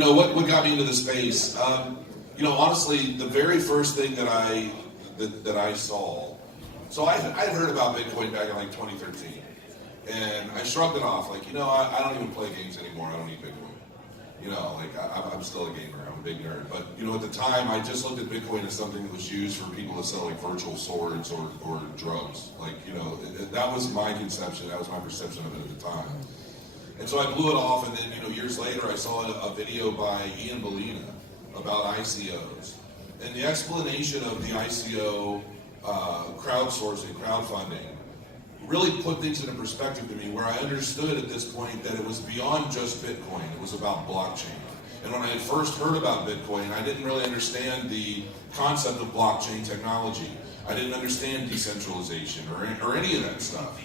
what got me into the space? Honestly, the very first thing that I saw. So I'd heard about Bitcoin back in like 2013, and I shrugged it off. Like, I don't even play games anymore. I don't need Bitcoin. I'm still a gamer. I'm a big nerd. But at the time, I just looked at Bitcoin as something that was used for people to sell like virtual swords or drugs. That was my conception. That was my perception of it at the time. And so I blew it off, and then years later, I saw a video by Ian Bellina about ICOs, and the explanation of the ICO crowdsourcing, crowdfunding, really put things into perspective to me, where I understood at this point that it was beyond just Bitcoin. It was about blockchain. And when I had first heard about Bitcoin, I didn't really understand the concept of blockchain technology. I didn't understand decentralization or any of that stuff.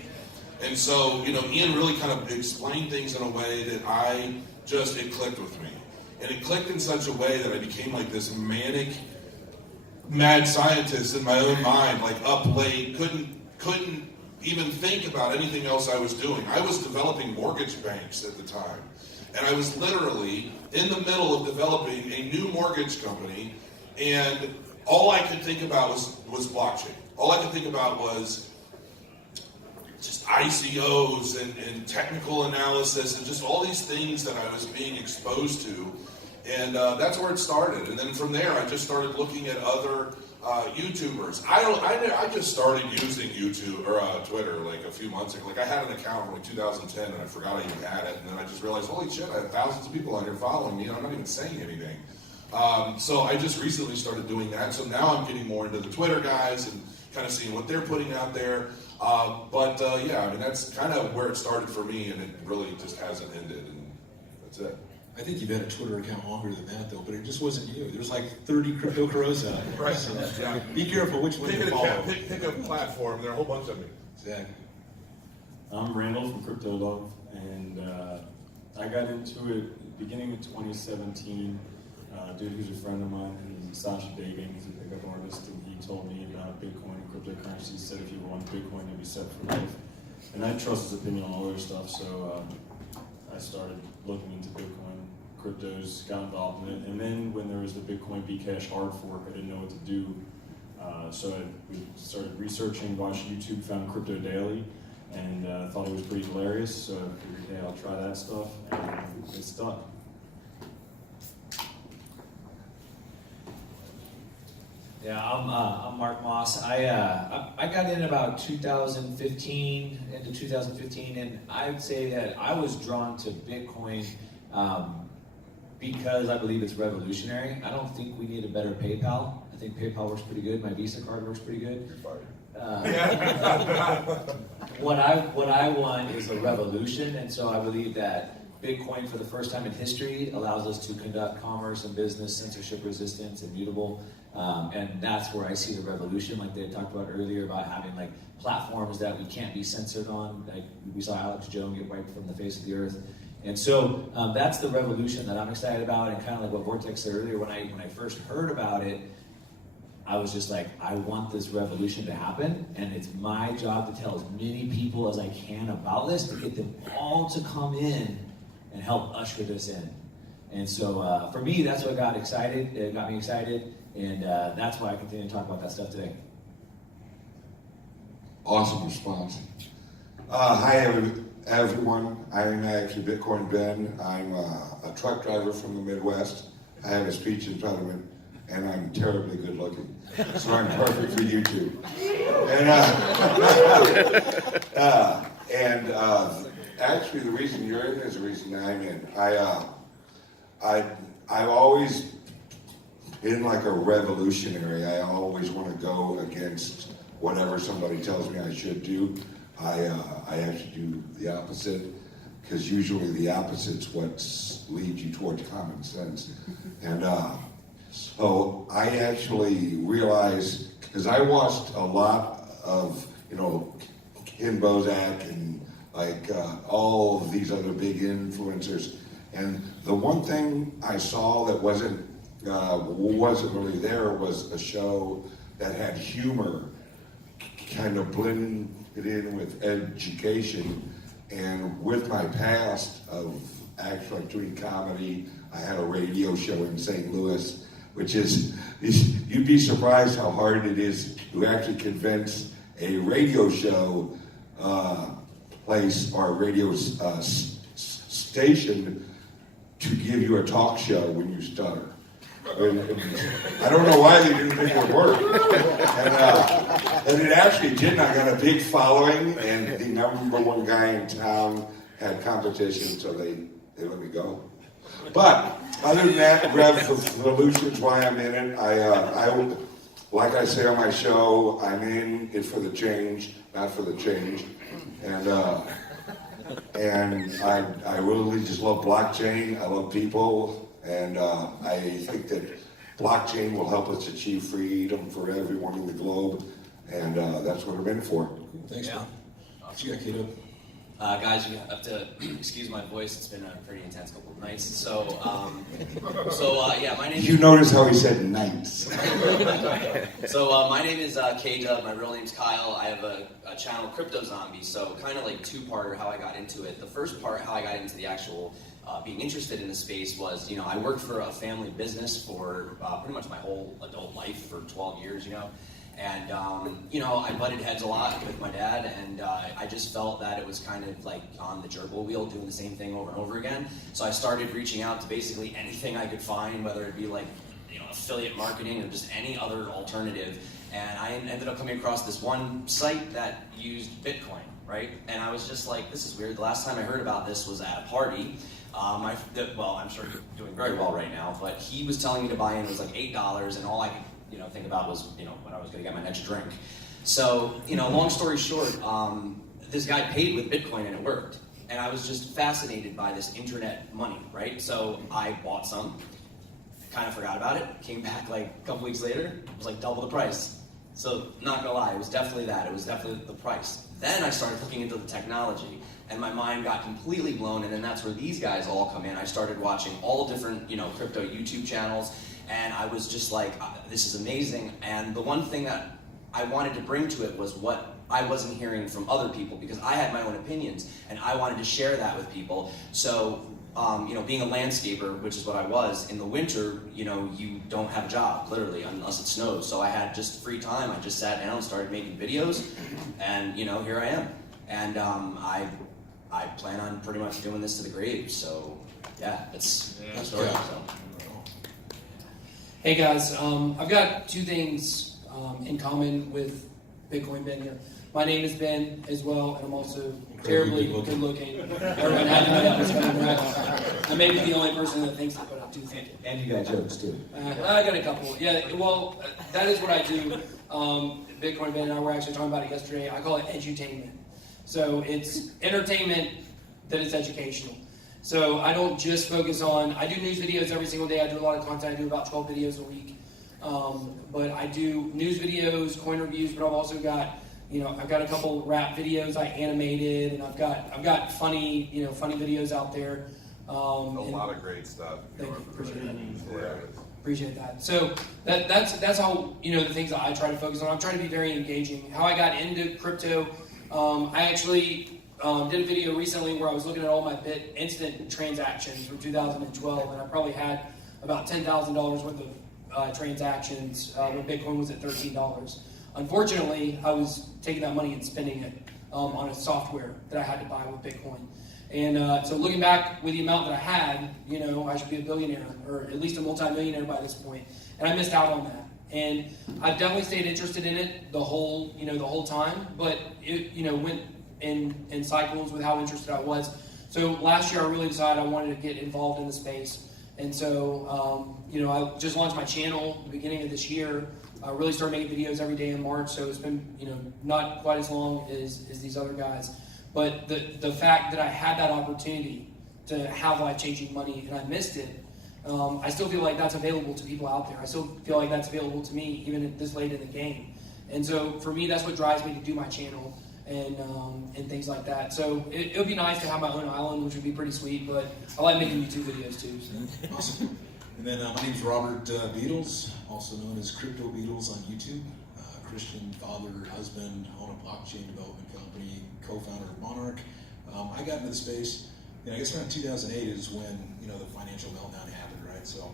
And so, Ian really kind of explained things in a way that it clicked with me. And it clicked in such a way that I became like this manic, mad scientist in my own mind, like up late, couldn't even think about anything else I was doing. I was developing mortgage banks at the time. And I was literally in the middle of developing a new mortgage company, and all I could think about was blockchain. All I could think about was just ICOs and technical analysis and just all these things that I was being exposed to. And that's where it started. And then from there, I just started looking at other YouTubers. I just started using YouTube or Twitter like a few months ago. Like, I had an account from like 2010, and I forgot I even had it. And then I just realized, holy shit, I have thousands of people out here following me, and I'm not even saying anything. So I just recently started doing that. So now I'm getting more into the Twitter guys and kind of seeing what they're putting out there. That's kind of where it started for me, and it really just hasn't ended. And that's it. I think you've had a Twitter account longer than that, though, but it just wasn't you. There's like 30 crypto crows out there. Right. So Yeah. Be careful which one you follow. Pick a platform. There are a whole bunch of them. Exactly. I'm Randall from Crypto Love, and I got into it beginning of 2017. Dude who's a friend of mine, he's Satoshi Dagan, he's a pickup artist, and he told me about Bitcoin and cryptocurrency. He said if you want Bitcoin, you'll be set for life. And I trust his opinion on all other stuff, so I started looking into Bitcoin, cryptos, got involved in it, and then when there was the Bitcoin Bcash hard fork, I didn't know what to do. We started researching, watched YouTube, found Crypto Daily, and thought it was pretty hilarious, so I figured, hey, I'll try that stuff, and it's stuck. Yeah, I'm Mark Moss. I got in about 2015, into 2015, and I'd say that I was drawn to Bitcoin because I believe it's revolutionary. I don't think we need a better PayPal. I think PayPal works pretty good. My Visa card works pretty good. You're fired. What I want is a revolution, and so I believe that Bitcoin, for the first time in history, allows us to conduct commerce and business, censorship resistance, immutable. And that's where I see the revolution, like they talked about earlier, about having like platforms that we can't be censored on. Like we saw Alex Jones get wiped from the face of the earth. And so that's the revolution that I'm excited about, and kind of like what Vortex said earlier, when I first heard about it, I was just like, I want this revolution to happen, and it's my job to tell as many people as I can about this, to get them all to come in and help usher this in. And so for me, that's what got me excited, and that's why I continue to talk about that stuff today. Awesome response. Hi everyone, I'm actually Bitcoin Ben. I'm a truck driver from the Midwest. I have a speech impediment, and I'm terribly good looking, so I'm perfect for YouTube. And actually, the reason you're in is the reason I'm in. I've always been like a revolutionary. I always want to go against whatever somebody tells me I should do. I actually do the opposite, because usually the opposite's what leads you towards common sense. And so I actually realized, because I watched a lot of, Ken Bozak and like all of these other big influencers, and the one thing I saw that wasn't really there was a show that had humor kind of blended in with education. And with my past of actually doing comedy, I had a radio show in St. Louis, which is you'd be surprised how hard it is to actually convince a radio show place or a radio station to give you a talk show when you stutter. I don't know why they didn't think it would work. And it actually didn't. I got a big following, and the number one guy in town had competition, so they let me go. But other than that, revolution's why I'm in it. I like I say on my show, I'm in it for the change, not for the change. And I really just love blockchain. I love people, and I think that blockchain will help us achieve freedom for everyone in the globe, and that's what I'm in for. Cool. Thanks, Yeah. man. What you got, Kato? Guys, you have to excuse my voice. It's been a pretty intense couple of nights. So yeah, my name. You notice how he said nights. So my name is K-Dub. My real name's Kyle. I have a channel, Crypto Zombie. So kind of like two-parter how I got into it. The first part, how I got into the actual being interested in the space was, I worked for a family business for pretty much my whole adult life for 12 years, And, I butted heads a lot with my dad, and I just felt that it was kind of like on the gerbil wheel, doing the same thing over and over again. So I started reaching out to basically anything I could find, whether it be like, affiliate marketing or just any other alternative. And I ended up coming across this one site that used Bitcoin, right? And I was just like, this is weird. The last time I heard about this was at a party. I'm sure you're doing very well right now, but he was telling me to buy in. It was like $8, and all I could think about was, when I was going to get my next drink. So, long story short, this guy paid with Bitcoin and it worked. And I was just fascinated by this internet money, right? So I bought some, kind of forgot about it, came back like a couple weeks later, it was like double the price. So not gonna lie, it was definitely that. It was definitely the price. Then I started looking into the technology, and my mind got completely blown, and then that's where these guys all come in. I started watching all different, crypto YouTube channels, and I was just like, this is amazing. And the one thing that I wanted to bring to it was what I wasn't hearing from other people, because I had my own opinions, and I wanted to share that with people. So, being a landscaper, which is what I was, in the winter, you don't have a job, literally, unless it snows. So I had just free time. I just sat down and started making videos, and, here I am. And I plan on pretty much doing this to the grave. So, yeah, that's my story. So. Hey guys, I've got two things in common with Bitcoin Ben here. My name is Ben as well, and I'm also terribly good looking. Everyone had to know that was coming right. I may be the only person that thinks it, but I do think it. And you got jokes too. I got a couple. Yeah, well, that is what I do. Bitcoin Ben and I were actually talking about it yesterday. I call it edutainment. So it's entertainment that is educational. So I don't just focus on, I do news videos every single day. I do a lot of content. I do about 12 videos a week. But I do news videos, coin reviews, but I've also got, I've got a couple rap videos I animated, and I've got funny, funny videos out there. A lot of great stuff. Thank you. Appreciate it. Yeah. Appreciate that. So that's how, the things that I try to focus on. I'm trying to be very engaging. How I got into crypto, I actually did a video recently where I was looking at all my Bit instant transactions from 2012, and I probably had about $10,000 worth of transactions when Bitcoin was at $13. Unfortunately, I was taking that money and spending it on a software that I had to buy with Bitcoin. And so looking back with the amount that I had, I should be a billionaire or at least a multi-millionaire by this point. And I missed out on that. And I've definitely stayed interested in it the whole time, but it, went in cycles with how interested I was. So last year I really decided I wanted to get involved in the space. And so, I just launched my channel at the beginning of this year. I really started making videos every day in March, so it's been, not quite as long as these other guys. But the fact that I had that opportunity to have life-changing money and I missed it, I still feel like that's available to people out there. I still feel like that's available to me even at this late in the game. And so for me, that's what drives me to do my channel and things like that. So it would be nice to have my own island, which would be pretty sweet, but I like making YouTube videos too. So. Awesome. And then my name's Robert Beatles, also known as Crypto Beatles on YouTube. Christian father, husband, own a blockchain development company, co-founder of Monarch. I got into the space I guess around 2008 is when, the financial meltdown happened, right? So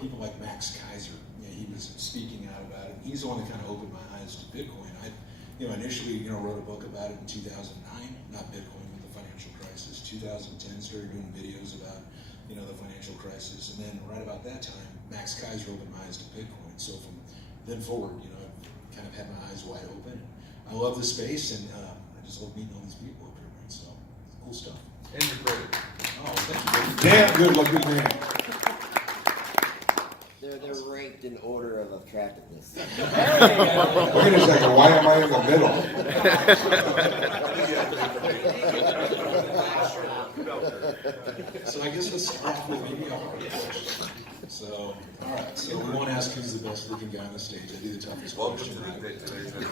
people like Max Kaiser, he was speaking out about it. He's the one that kind of opened my eyes to Bitcoin. I, initially, wrote a book about it in 2009, not Bitcoin, but the financial crisis. 2010, started doing videos about, the financial crisis. And then right about that time, Max Kaiser opened my eyes to Bitcoin. So from then forward, I've kind of had my eyes wide open. I love the space, and I just love meeting all these people up here, man. So, cool stuff. And you're great. Oh, thank you. Damn good looking man. They're ranked in order of attractiveness. Wait a second, why am I in the middle? So I guess let's start off with maybe a hard question. So, all right. So we won't ask who's the best looking guy on the stage. I do the toughest question. Right?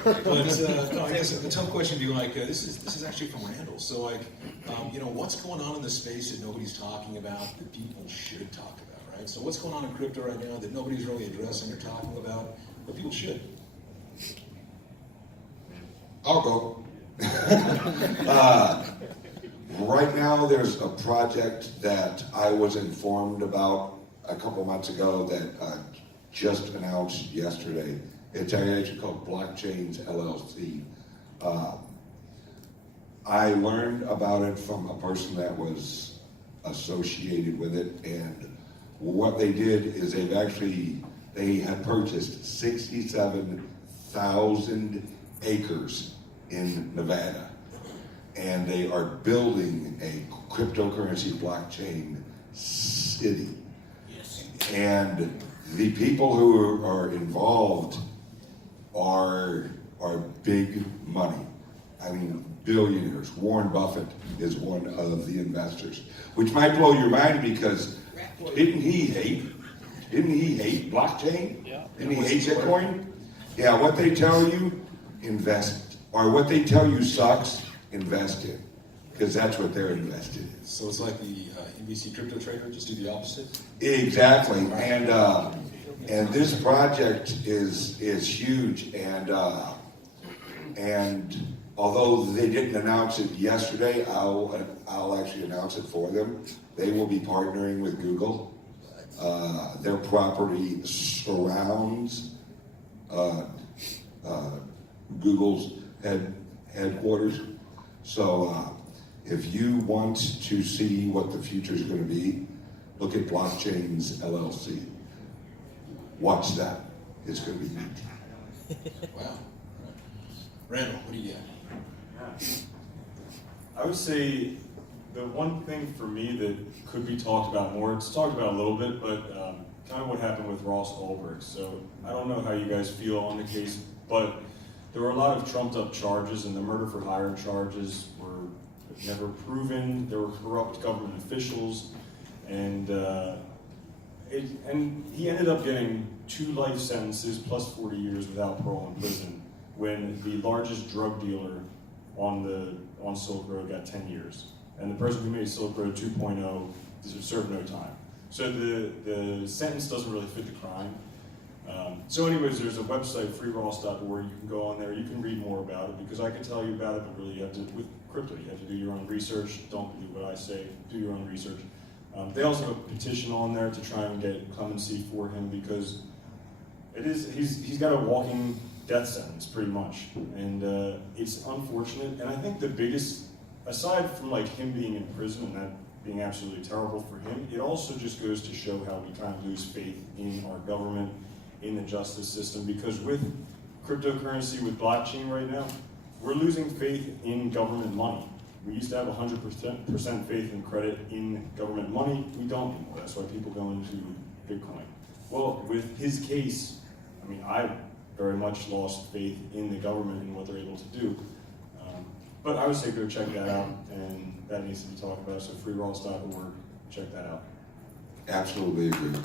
But no, I guess the tough question would be like, this is actually from Randall. So like, what's going on in the space that nobody's talking about that people should talk about, right? So what's going on in crypto right now that nobody's really addressing or talking about, but people should? I'll go. Right now, there's a project that I was informed about a couple months ago that just announced yesterday. It's actually called Blockchains LLC. I learned about it from a person that was associated with it, and what they did is they had purchased 67,000 acres in Nevada, and they are building a cryptocurrency blockchain city. And the people who are involved are big money. I mean, billionaires. Warren Buffett is one of the investors, which might blow your mind because didn't he hate blockchain? Yeah. Didn't he hate Bitcoin? Yeah, what they tell you, invest. Or what they tell you sucks, invest in. Because that's what they're invested in. So it's like the NBC crypto trader, just do the opposite? Exactly. And this project is huge, and although they didn't announce it yesterday, I'll actually announce it for them. They will be partnering with Google. Their property surrounds Google's headquarters. So if you want to see what the future is going to be, look at Blockchains LLC. Watch that. It's going to be neat. Wow. Randall, what do you got? I would say the one thing for me that could be talked about more, it's talked about a little bit, but kind of what happened with Ross Ulbricht. So I don't know how you guys feel on the case, but there were a lot of trumped up charges, and the murder for hire charges were never proven. There were corrupt government officials, and he ended up getting 2 life sentences plus 40 years without parole in prison, when the largest drug dealer on Silk Road got 10 years. And the person who made Silk Road 2.0 served no time. So the sentence doesn't really fit the crime. So anyways, there's a website, freeross.org. You can go on there. You can read more about it, because I can tell you about it, but really you have to, with crypto, you have to do your own research. Don't do what I say. Do your own research. They also have a petition on there to try and get clemency for him, because he's got a walking death sentence pretty much, and it's unfortunate. And I think the biggest, aside from like him being in prison and that being absolutely terrible for him, it also just goes to show how we kind of lose faith in our government, in the justice system, because with cryptocurrency, with blockchain right now, we're losing faith in government money. We used to have 100% faith and credit in government money. We don't anymore. That's why people go into Bitcoin. Well, with his case, I mean, I very much lost faith in the government and what they're able to do. But I would say go check that out, and that needs to be talked about. So freeross.org, check that out. Absolutely agree.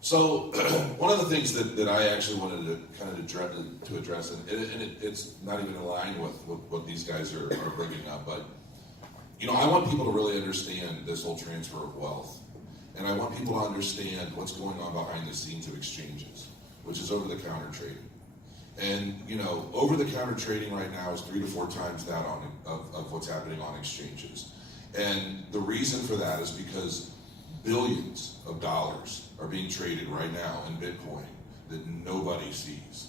So one of the things that I actually wanted to kind of address, and it's not even in line with what these guys are bringing up, but I want people to really understand this whole transfer of wealth, and I want people to understand what's going on behind the scenes of exchanges, which is over-the-counter trading. And over-the-counter trading right now is 3 to 4 times that of what's happening on exchanges. And the reason for that is because billions of dollars are being traded right now in Bitcoin that nobody sees.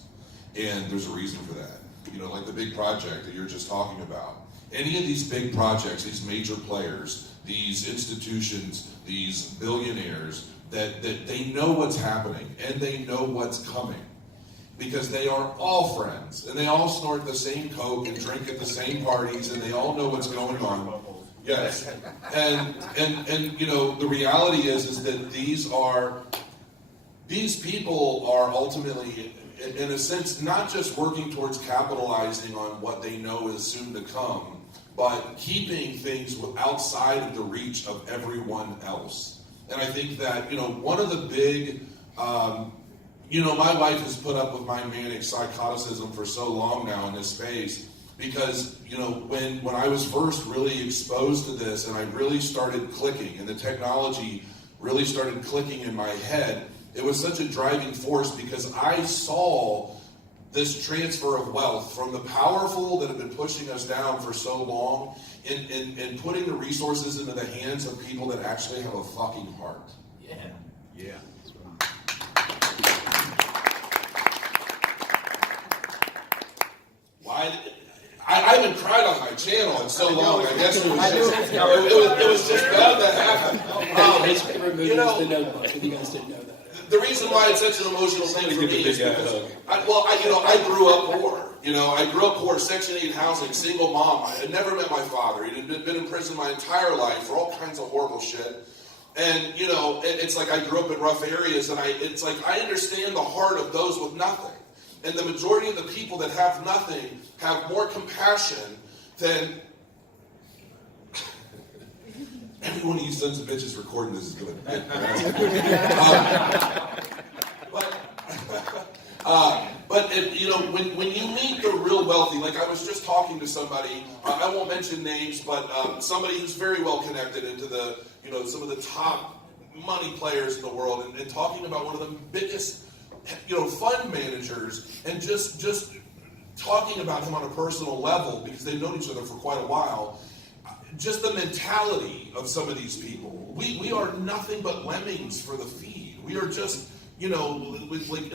And there's a reason for that. Like the big project that you're just talking about. Any of these big projects, these major players, these institutions, these billionaires, that they know what's happening and they know what's coming. Because they are all friends, and they all snort the same Coke and drink at the same parties, and they all know what's going on. Yes, and the reality is that these people are ultimately, in a sense, not just working towards capitalizing on what they know is soon to come, but keeping things outside of the reach of everyone else. And I think that one of the big my wife has put up with my manic psychoticism for so long now in this space because, when I was first really exposed to this and I really started clicking and the technology really started clicking in my head, it was such a driving force because I saw this transfer of wealth from the powerful that have been pushing us down for so long and putting the resources into the hands of people that actually have a fucking heart. Yeah. Yeah. I haven't cried on my channel in so long. I guess it was just bound to happen. His favorite movie is The Notebook, if you guys didn't know that. The reason why it's such an emotional thing for me is because I grew up poor. I grew up poor, Section 8 housing, single mom. I had never met my father. He'd been in prison my entire life for all kinds of horrible shit. And it's like I grew up in rough areas, and it's like I understand the heart of those with nothing. And the majority of the people that have nothing have more compassion than every one of you sons of bitches recording this is good. When you meet the real wealthy, like I was just talking to somebody, I won't mention names, but somebody who's very well connected into the, some of the top money players in the world, and talking about one of the biggest fund managers, and just talking about him on a personal level because they've known each other for quite a while. Just the mentality of some of these people. We are nothing but lemmings for the feed. We are just, and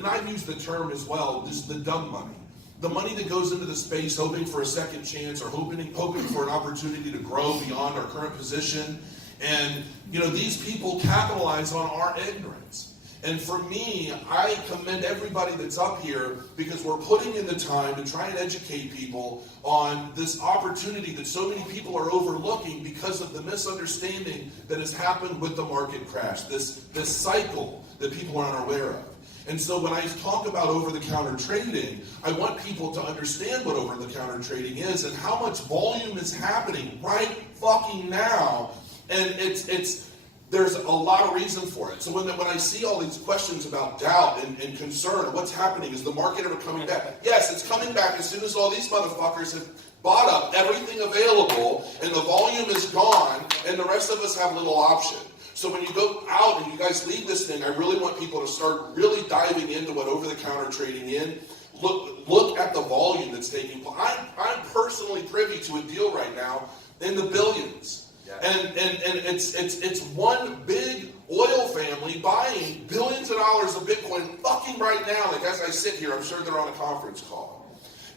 I've used the term as well, just the dumb money. The money that goes into the space hoping for a second chance or hoping for an opportunity to grow beyond our current position. And, these people capitalize on our ignorance. And for me, I commend everybody that's up here because we're putting in the time to try and educate people on this opportunity that so many people are overlooking because of the misunderstanding that has happened with the market crash, this cycle that people are unaware of. And so when I talk about over-the-counter trading, I want people to understand what over-the-counter trading is and how much volume is happening right fucking now. And there's a lot of reason for it. So when I see all these questions about doubt and concern, what's happening? Is the market ever coming back? Yes, it's coming back as soon as all these motherfuckers have bought up everything available and the volume is gone and the rest of us have little option. So when you go out and you guys leave this thing, I really want people to start really diving into what over-the-counter trading is. Look at the volume that's taking place. I'm personally privy to a deal right now in the billions. Yeah. And it's one big oil family buying billions of dollars of Bitcoin fucking right now. Like as I sit here, I'm sure they're on a conference call.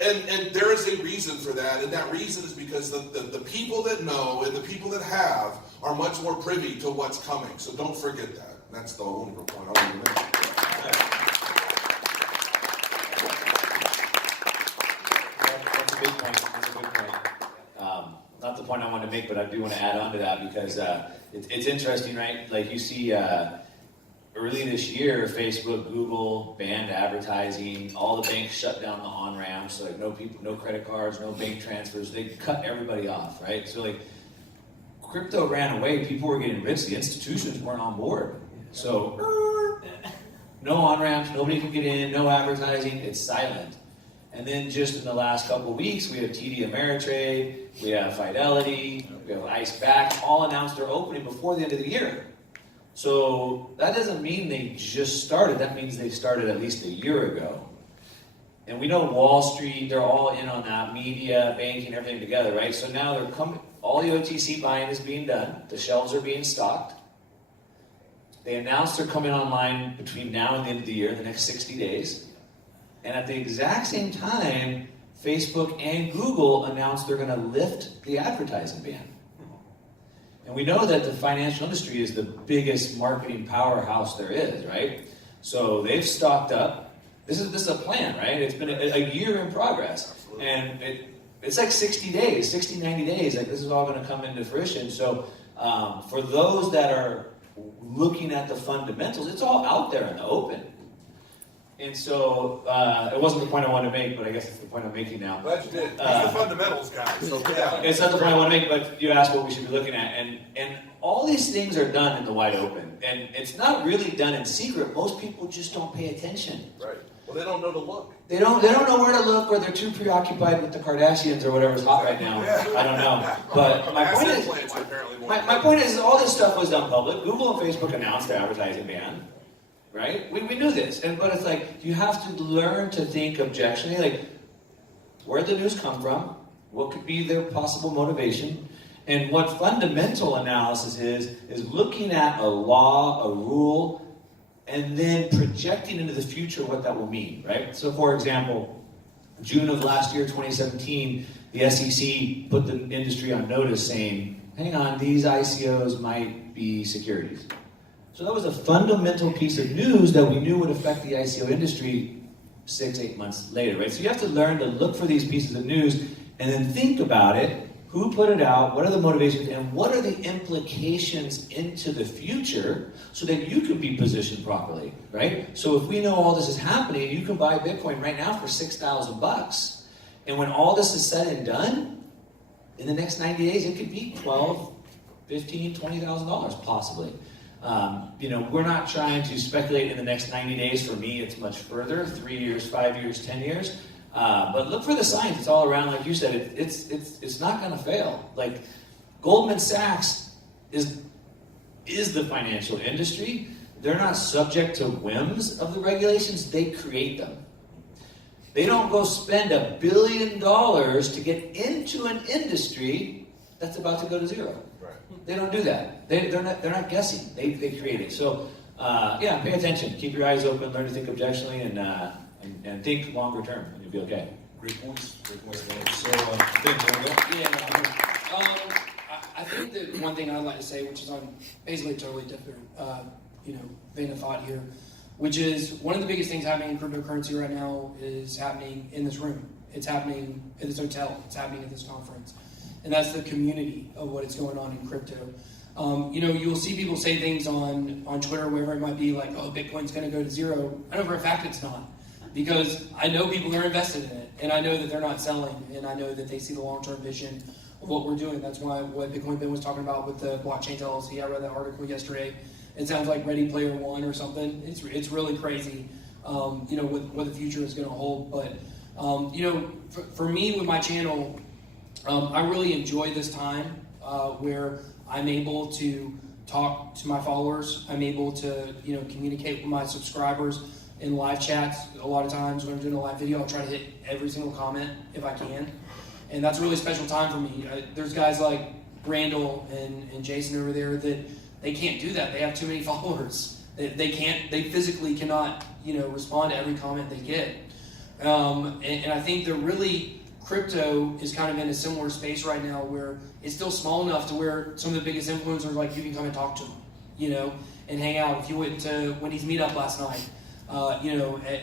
And there is a reason for that, and that reason is because the people that know and the people that have are much more privy to what's coming. So don't forget that. That's the only point I'll make. That's a big point. That's a good point. Not the point I want to make, but I do want to add on to that because it's interesting, right? Like you see early this year, Facebook, Google banned advertising. All the banks shut down the on-ramps. So like no credit cards, no bank transfers. They cut everybody off, right? So like crypto ran away. People were getting rich. The institutions weren't on board. So no on-ramps. Nobody can get in. No advertising. It's silent. And then just in the last couple of weeks, we have TD Ameritrade, we have Fidelity, we have ICE Back, all announced their opening before the end of the year. So that doesn't mean they just started. That means they started at least a year ago. And we know Wall Street, they're all in on that, media, banking, everything together, right? So now they're coming, all the OTC buying is being done, the shelves are being stocked. They announced they're coming online between now and the end of the year, the next 60 days. And at the exact same time, Facebook and Google announced they're going to lift the advertising ban. And we know that the financial industry is the biggest marketing powerhouse there is, right? So they've stocked up. This is a plan, right? It's been a year in progress. Absolutely. And it's like 60 days, 60, 90 days, like this is all going to come into fruition. So for those that are looking at the fundamentals, it's all out there in the open. And so, it wasn't the point I wanted to make, but I guess it's the point I'm making now. Glad you did. He's the fundamentals guy. So yeah. It's not the point I want to make, but you asked what we should be looking at. And all these things are done in the wide open. And it's not really done in secret. Most people just don't pay attention. Right. Well, they don't know to look. They don't know where to look, or they're too preoccupied with the Kardashians or whatever's hot right now. Yeah. I don't know. But my point Asset is, plans apparently won't my point is, all this stuff was done public. Google and Facebook announced their advertising ban. Right? We knew this. But it's like, you have to learn to think objectionably. Like, where'd the news come from? What could be their possible motivation? And what fundamental analysis is looking at a law, a rule, and then projecting into the future what that will mean, right? So for example, June of last year, 2017, the SEC put the industry on notice saying, hang on, these ICOs might be securities. So that was a fundamental piece of news that we knew would affect the ICO industry 6-8 months later, right? So you have to learn to look for these pieces of news and then think about it. Who put it out? What are the motivations? And what are the implications into the future so that you can be positioned properly, right? So if we know all this is happening, you can buy Bitcoin right now for $6,000. And when all this is said and done, in the next 90 days, it could be $12,000, $15,000, $20,000 possibly. We're not trying to speculate in the next 90 days. For me, it's much further, 3 years, 5 years, 10 years. But look for the signs. It's all around, like you said. It's not going to fail. Like Goldman Sachs is the financial industry. They're not subject to whims of the regulations. They create them. They don't go spend $1 billion to get into an industry that's about to go to zero. Right. They don't do that. They're not guessing. They create it. So pay attention. Keep your eyes open. Learn to think objectionably and think longer term, and you'll be okay. Great points. Great points. So, Ben, you wanna go? Yeah. I think that one thing I'd like to say, which is on basically a totally different, vein of thought here, which is one of the biggest things happening in cryptocurrency right now is happening in this room. It's happening at this hotel. It's happening at this conference. And that's the community of what is going on in crypto. You'll see people say things on Twitter, wherever it might be, like, oh, Bitcoin's going to go to zero. I know for a fact it's not. Because I know people are invested in it, and I know that they're not selling, and I know that they see the long-term vision of what we're doing. That's why what Bitcoin Ben was talking about with the blockchain LLC, I read that article yesterday. It sounds like Ready Player One or something. It's really crazy, what the future is going to hold. But, for me with my channel, I really enjoy this time where I'm able to talk to my followers. I'm able to, communicate with my subscribers in live chats. A lot of times when I'm doing a live video, I'll try to hit every single comment if I can. And that's a really special time for me. There's guys like Randall and Jason over there that they can't do that. They have too many followers. They physically cannot, respond to every comment they get. And I think they're really, crypto is kind of in a similar space right now where it's still small enough to where some of the biggest influencers, like, you can come and talk to them, and hang out. If you went to Wendy's meetup last night,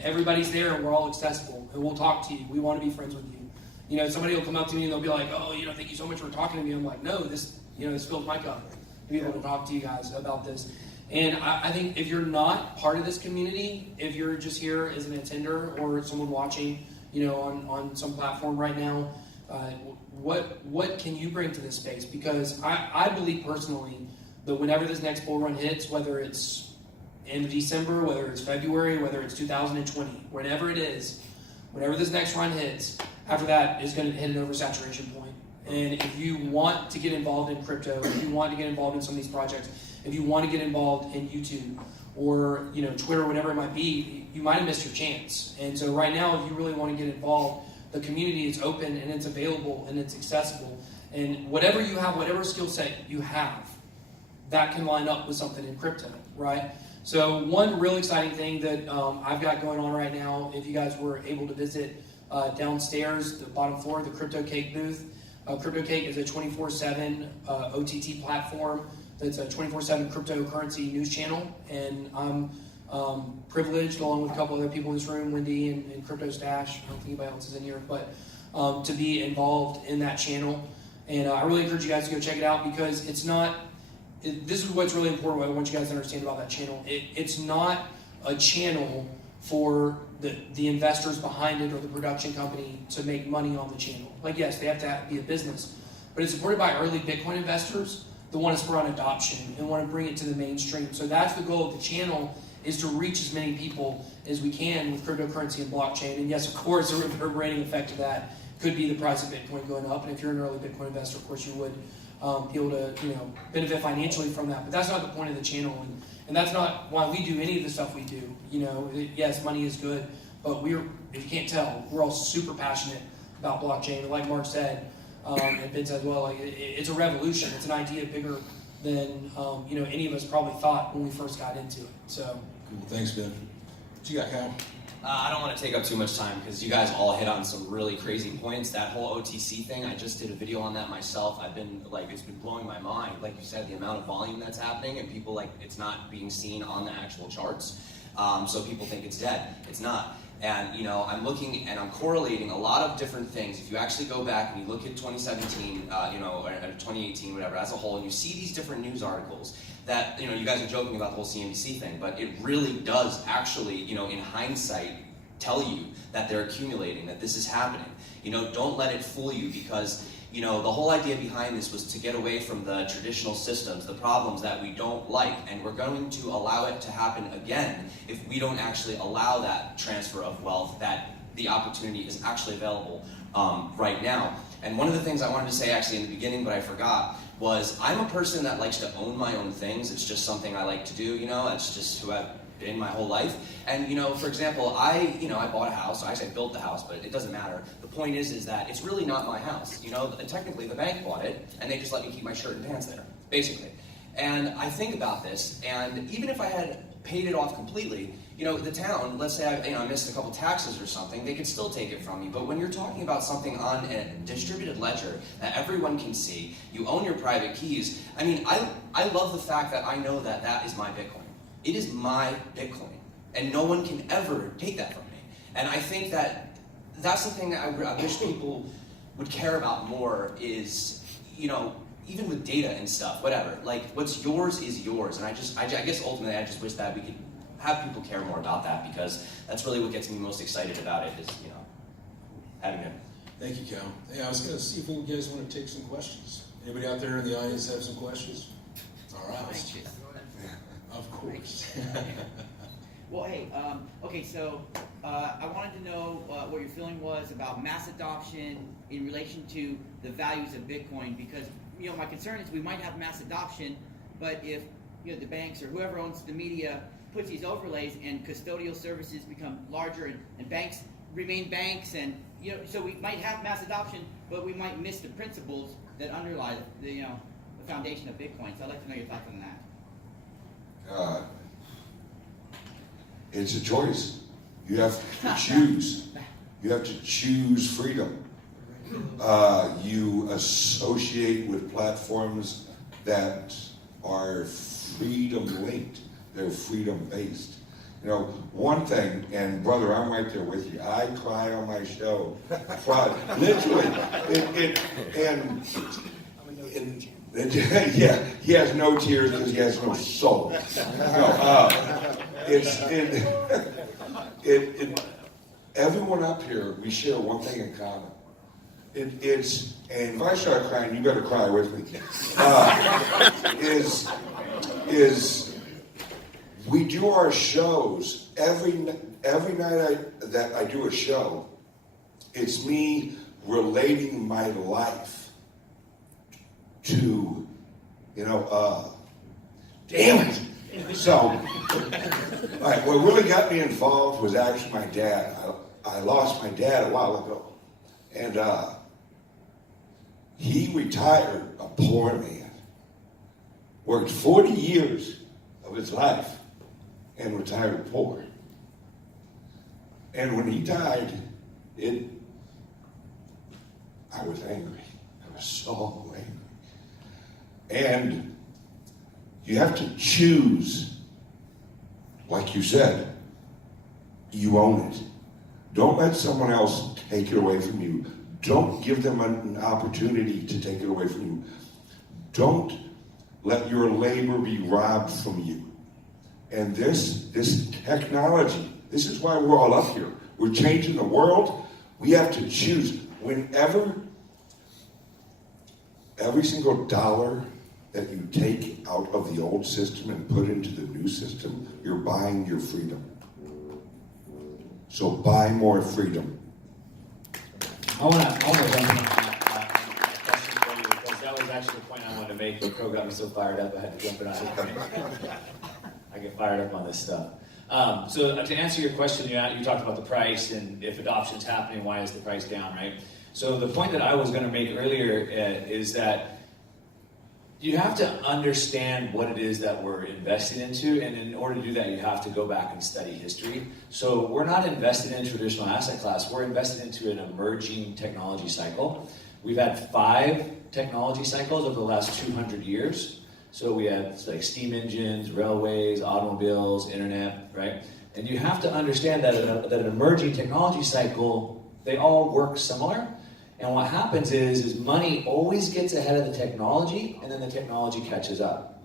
everybody's there and we're all accessible and we'll talk to you. We want to be friends with you. Somebody will come up to me and they'll be like, oh, thank you so much for talking to me. I'm like, no, this fills my cup to be able to talk to you guys about this. And I think if you're not part of this community, if you're just here as an attender or someone watching, on some platform right now, what can you bring to this space? Because I believe personally that whenever this next bull run hits, whether it's in December, whether it's February, whether it's 2020, whenever it is, whenever this next run hits, after that is going to hit an oversaturation point. And if you want to get involved in crypto, if you want to get involved in some of these projects, if you want to get involved in YouTube, or Twitter, whatever it might be, you might have missed your chance. And so right now, if you really want to get involved, the community is open and it's available and it's accessible. And whatever you have, whatever skill set you have, that can line up with something in crypto, right? So one real exciting thing that I've got going on right now, if you guys were able to visit downstairs, the bottom floor, the Crypto Cake booth. Crypto Cake is a 24/7 OTT platform that's a 24/7 cryptocurrency news channel, and I'm privileged, along with a couple other people in this room, Wendy and Crypto Stash, I don't think anybody else is in here, but to be involved in that channel. And I really encourage you guys to go check it out, because it's not, this is what's really important, what I want you guys to understand about that channel. It's not a channel for the investors behind it or the production company to make money on the channel. Like, yes, they have to be a business, but it's supported by early Bitcoin investors that want to spur on adoption and want to bring it to the mainstream. So that's the goal of the channel, is to reach as many people as we can with cryptocurrency and blockchain. And yes, of course, the reverberating effect of that could be the price of Bitcoin going up. And if you're an early Bitcoin investor, of course, you would be able to benefit financially from that. But that's not the point of the channel, and that's not why we do any of the stuff we do. Yes, money is good, but if you can't tell, we're all super passionate about blockchain. And like Mark said, and Ben said as well, it's a revolution. It's an idea bigger than any of us probably thought when we first got into it. So Cool. Thanks, Ben. What you got, Kyle? I don't want to take up too much time because you guys all hit on some really crazy points. That whole OTC thing, I just did a video on that myself. It's been blowing my mind. Like you said, the amount of volume that's happening, and people it's not being seen on the actual charts. So people think it's dead. It's not. And I'm looking and I'm correlating a lot of different things. If you actually go back and you look at 2017, or 2018, whatever, as a whole, and you see these different news articles that, you guys are joking about the whole CNBC thing, but it really does actually, in hindsight, tell you that they're accumulating, that this is happening. Don't let it fool you, because the whole idea behind this was to get away from the traditional systems, the problems that we don't like, and we're going to allow it to happen again if we don't actually allow that transfer of wealth, that the opportunity is actually available right now. And one of the things I wanted to say actually in the beginning, but I forgot, was I'm a person that likes to own my own things. It's just something I like to do, that's just who I've been my whole life. And for example, I bought a house. I say built the house, but it doesn't matter. The point is that it's really not my house. Technically the bank bought it, and they just let me keep my shirt and pants there, basically. And I think about this, and even if I had paid it off completely, the town, let's say I missed a couple taxes or something, they could still take it from me. But when you're talking about something on a distributed ledger that everyone can see, you own your private keys. I love the fact that I know that that is my Bitcoin. It is my Bitcoin, and no one can ever take that from me. And I think that that's the thing that I wish people would care about more is, even with data and stuff, whatever, what's yours is yours. And I guess ultimately I just wish that we could have people care more about that, because that's really what gets me most excited about it is, having it. Thank you, Cal. Hey, I was going to see if you guys want to take some questions. Anybody out there in the audience have some questions? All right. Of course. Well, hey, okay, so I wanted to know what your feeling was about mass adoption in relation to the values of Bitcoin, because my concern is we might have mass adoption, but if the banks or whoever owns the media puts these overlays and custodial services become larger and banks remain banks, and so we might have mass adoption, but we might miss the principles that underlie the foundation of Bitcoin. So I'd like to know your thoughts on that. It's a choice. You have to choose. You have to choose freedom. You associate with platforms that are freedom linked. They're freedom based. One thing, and brother, I'm right there with you. I cry on my show. Cry, literally. Yeah, he has no tears because he has no soul. Everyone up here, we share one thing in common. And if I start crying, you better cry with me. We do our shows every night that I do a show. It's me relating my life to, damn it. So All right, what really got me involved was actually my dad. I lost my dad a while ago. And he retired a poor man. Worked 40 years of his life and retired poor. And when he died, I was angry. I was so angry. And you have to choose, like you said, you own it. Don't let someone else take it away from you. Don't give them an opportunity to take it away from you. Don't let your labor be robbed from you. And this technology, this is why we're all up here. We're changing the world. We have to choose. Whenever, every single dollar that you take out of the old system and put into the new system, you're buying your freedom. So buy more freedom. I want to jump in on that question for you, because that was actually the point I wanted to make. The pro got me so fired up, I had to jump in on it. I get fired up on this stuff. So to answer your question, you talked about the price and if adoption's happening, why is the price down, right? So the point that I was going to make earlier is that you have to understand what it is that we're investing into, and in order to do that, you have to go back and study history. So we're not invested in traditional asset class, we're invested into an emerging technology cycle. We've had 5 technology cycles over the last 200 years. So we had like steam engines, railways, automobiles, internet, right? And you have to understand that an emerging technology cycle, they all work similar. And what happens is money always gets ahead of the technology, and then the technology catches up.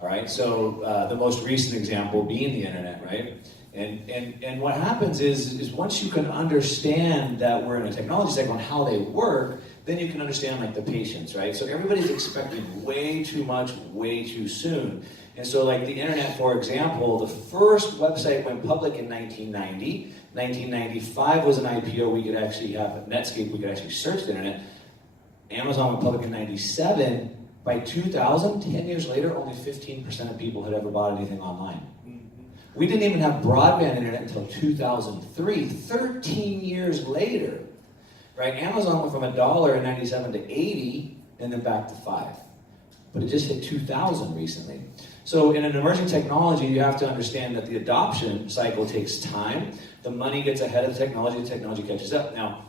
All right, so the most recent example being the internet, right? And what happens is once you can understand that we're in a technology cycle and how they work, then you can understand like the patience, right? So everybody's expecting way too much, way too soon. And so like the internet, for example, the first website went public in 1990. 1995 was an IPO. We could actually have Netscape. We could actually search the internet. Amazon went public in 97. By 2000, 10 years later, only 15% of people had ever bought anything online. We didn't even have broadband internet until 2003, 13 years later. Right? Amazon went from $1 in 97 to 80, and then back to 5. But it just hit 2000 recently. So in an emerging technology, you have to understand that the adoption cycle takes time. The money gets ahead of the technology catches up. Now,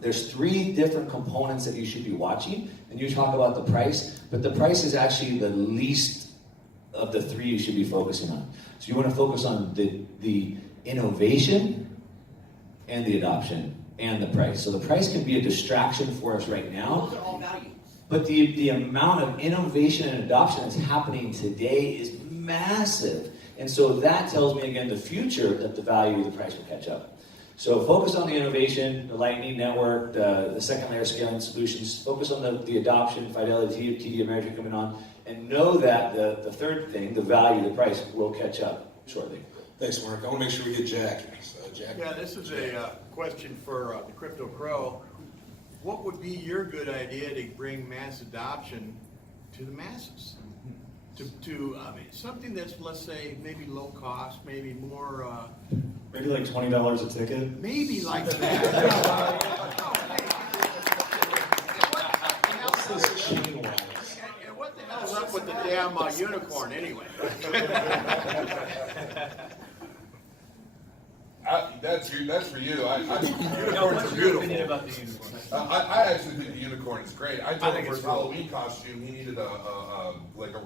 there's 3 different components that you should be watching, and you talk about the price, but the price is actually the least of the 3 you should be focusing on. So you want to focus on the innovation and the adoption and the price. So the price can be a distraction for us right now. Those are all values. But the amount of innovation and adoption that's happening today is massive. And so that tells me, again, the future, that the value of the price will catch up. So focus on the innovation, the Lightning Network, the second layer scaling solutions. Focus on the adoption, Fidelity, TD Ameritrade coming on. And know that the third thing, the value, the price, will catch up shortly. Thanks, Mark. I want to make sure we get Jack. So, Jack. Yeah, this is a question for the Crypto Crow. What would be your good idea to bring mass adoption to the masses? I mean, something that's, let's say, maybe low cost, maybe more... Maybe like $20 a ticket? Maybe like that. And what the hell's up with the damn unicorn anyway? That's for you. Unicorns are beautiful. About the unicorn? I actually think the unicorn is great. I told him for his Halloween costume he needed a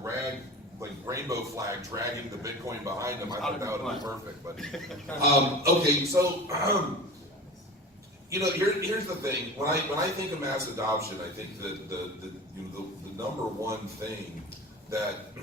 rag, like rainbow flag dragging the Bitcoin behind him. I thought that would be perfect. But okay, so here's the thing. When I think of mass adoption, I think that the number one thing that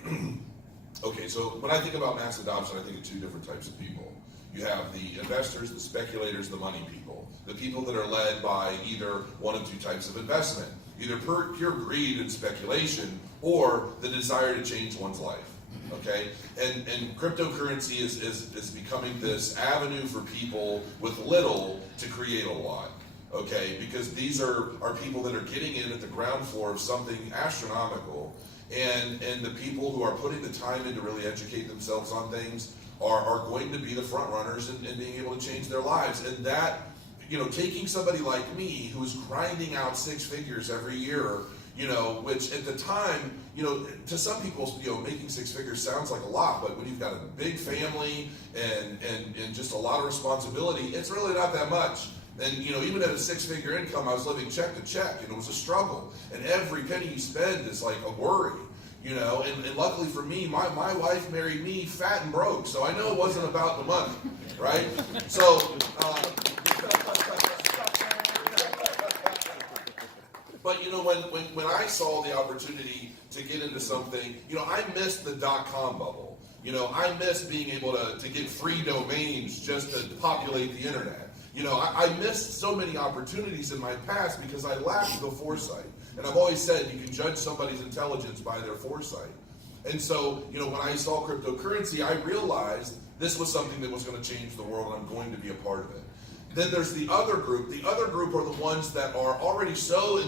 okay, so when I think about mass adoption, I think of 2 different types of people. You have the investors, the speculators, the money people. The people that are led by either one of 2 types of investment. Either pure greed and speculation, or the desire to change one's life. Okay? And cryptocurrency is becoming this avenue for people with little to create a lot. okay? Because these are people that are getting in at the ground floor of something astronomical, and the people who are putting the time in to really educate themselves on things are going to be the front runners in being able to change their lives. And that, you know, taking somebody like me who's grinding out 6 figures every year, you know, which at the time, you know, to some people, you know, making 6 figures sounds like a lot, but when you've got a big family and just a lot of responsibility, it's really not that much. And, you know, even at a 6-figure income, I was living check to check, and it was a struggle. And every penny you spend is like a worry, you know. And luckily for me, my wife married me fat and broke, so I know it wasn't about the money, right? So, but you know, when I saw the opportunity to get into something, you know, I missed the .com bubble. You know, I missed being able to get free domains just to populate the internet. You know, I missed so many opportunities in my past because I lacked the foresight. And I've always said you can judge somebody's intelligence by their foresight. And so, you know, when I saw cryptocurrency, I realized this was something that was going to change the world, and I'm going to be a part of it. Then there's the other group. The other group are the ones that are already so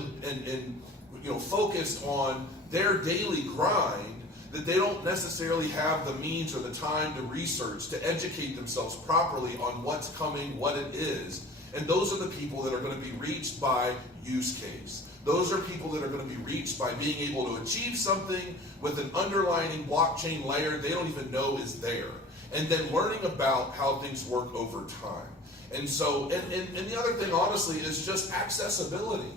focused on their daily grind that they don't necessarily have the means or the time to research, to educate themselves properly on what's coming, what it is. And those are the people that are going to be reached by use case. Those are people that are going to be reached by being able to achieve something with an underlying blockchain layer they don't even know is there. And then learning about how things work over time. And so, and the other thing, honestly, is just accessibility.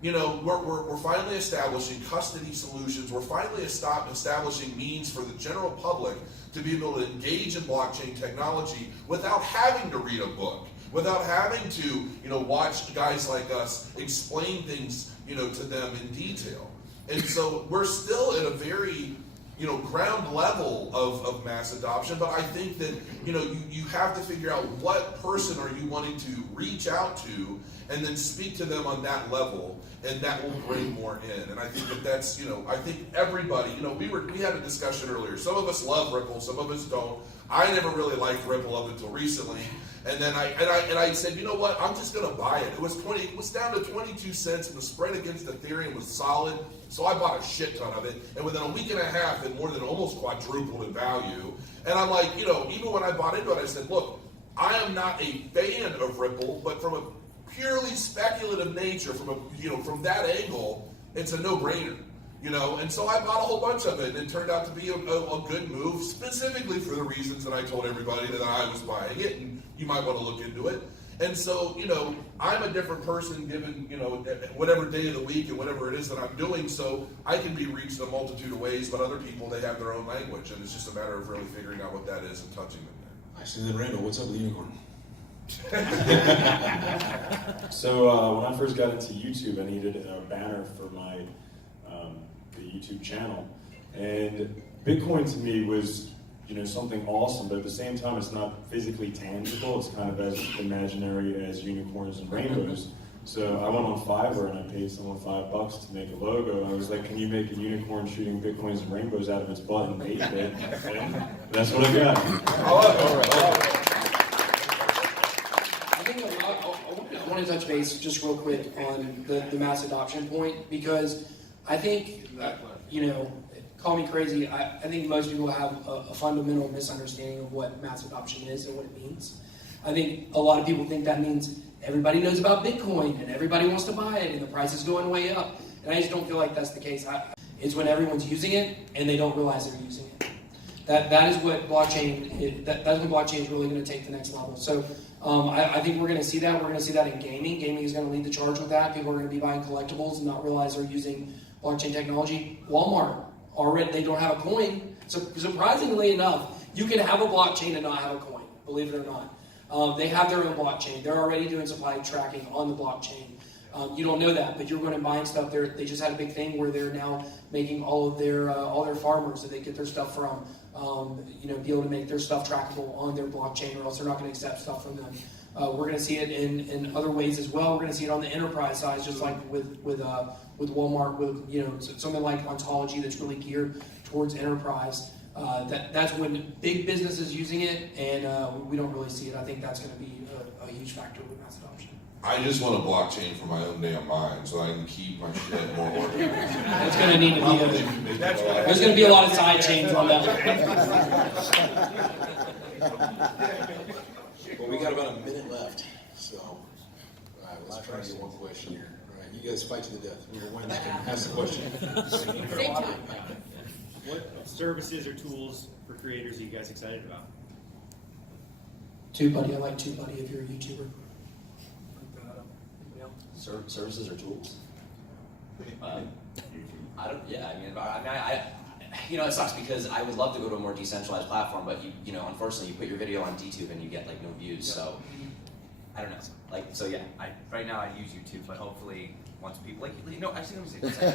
You know, we're finally establishing custody solutions. We're finally establishing means for the general public to be able to engage in blockchain technology without having to read a book, without having to, you know, watch guys like us explain things, you know, to them in detail. And so we're still at a very, you know, ground level of mass adoption, but I think that, you know, you have to figure out what person are you wanting to reach out to and then speak to them on that level, and that will bring more in. And I think that that's, you know, I think everybody, you know, we had a discussion earlier. Some of us love Ripple, some of us don't. I never really liked Ripple up until recently. And then I said, you know what, I'm just gonna buy it. It was down to 22 cents, and the spread against Ethereum was solid. So I bought a shit ton of it, and within a week and a half, it more than almost quadrupled in value. And I'm like, you know, even when I bought into it, I said, look, I am not a fan of Ripple, but from a purely speculative nature, from that angle, it's a no-brainer, you know. And so I bought a whole bunch of it, and it turned out to be a good move, specifically for the reasons that I told everybody that I was buying it, and you might want to look into it. And so, you know, I'm a different person given, you know, whatever day of the week and whatever it is that I'm doing, so I can be reached a multitude of ways, but other people, they have their own language, and it's just a matter of really figuring out what that is and touching them there. Actually, then Randall, what's up with unicorn? So when I first got into YouTube, I needed a banner for my the YouTube channel, and Bitcoin to me was, you know, something awesome, but at the same time, it's not physically tangible. It's kind of as imaginary as unicorns and rainbows. So I went on Fiverr and I paid someone $5 to make a logo. And I was like, "Can you make a unicorn shooting bitcoins and rainbows out of its butt?" And made it. And that's what I got. I want to touch base just real quick on the mass adoption point, because I think, you know, call me crazy, I think most people have a fundamental misunderstanding of what mass adoption is and what it means. I think a lot of people think that means everybody knows about Bitcoin and everybody wants to buy it and the price is going way up. And I just don't feel like that's the case. It's when everyone's using it and they don't realize they're using it. That is what blockchain, that's when blockchain is really going to take the next level. So I think we're going to see that. We're going to see that in gaming. Gaming is going to lead the charge with that. People are going to be buying collectibles and not realize they're using blockchain technology. Walmart, already they don't have a coin. So surprisingly enough, you can have a blockchain and not have a coin, believe it or not. They have their own blockchain. They're already doing supply tracking on the blockchain. You don't know that, but you're going and buying stuff. They just had a big thing where they're now making all their farmers that they get their stuff from, be able to make their stuff trackable on their blockchain, or else they're not going to accept stuff from them. We're going to see it in other ways as well. We're going to see it on the enterprise side, just like with Walmart, with something like Ontology that's really geared towards enterprise. That's when big business is using it, and we don't really see it. I think that's going to be a huge factor with mass adoption. I just want a blockchain for my own damn mind so I can keep my shit more organized. It's going to need to Probably be can make it That's a lot. there's going to be a lot of side chains on that one. Well, we got about a minute left, so all right, let's try to get one question here. All right, you guys fight to the death. Whoever wins can ask the question. Same time. What services or tools for creators are you guys excited about? TubeBuddy, I like TubeBuddy if you're a YouTuber. Services or tools? I don't. Yeah, I mean, it sucks because I would love to go to a more decentralized platform, but unfortunately, you put your video on DTube and you get like no views. So I don't know. Yeah. Right now I use YouTube, but hopefully once people actually let me say this. The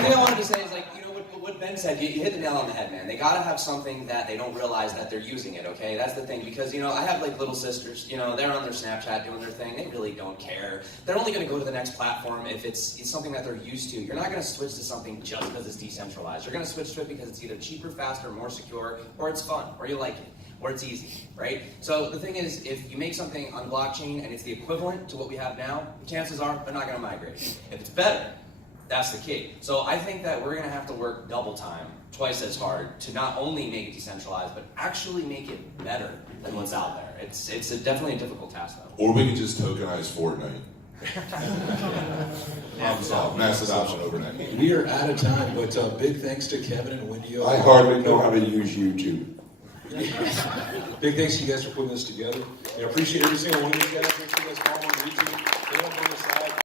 thing I wanted to say is what Ben said. You hit the nail on the head, man. They gotta have something that they don't realize that they're using it. Okay, that's the thing because I have like little sisters. They're on their Snapchat doing their thing. They really don't care. They're only gonna go to the next platform if it's something that they're used to. You're not gonna switch to something just because it's decentralized. You're gonna switch to it because it's either cheaper, faster, more secure, or it's fun, or you like it. Or it's easy, right? So the thing is, if you make something on blockchain and it's the equivalent to what we have now, chances are they're not gonna migrate. If it's better, that's the key. So I think that we're gonna have to work double time, twice as hard, to not only make it decentralized, but actually make it better than what's out there. It's definitely a difficult task though. Or we can just tokenize Fortnite. Problem solved. Mass adoption overnight. We are out of time, but big thanks to Kevin and Wendy. I hardly know how to use YouTube. Big thanks to you guys for putting this together. I appreciate every single one of you guys. Make sure you guys follow on YouTube. Hit up on the side.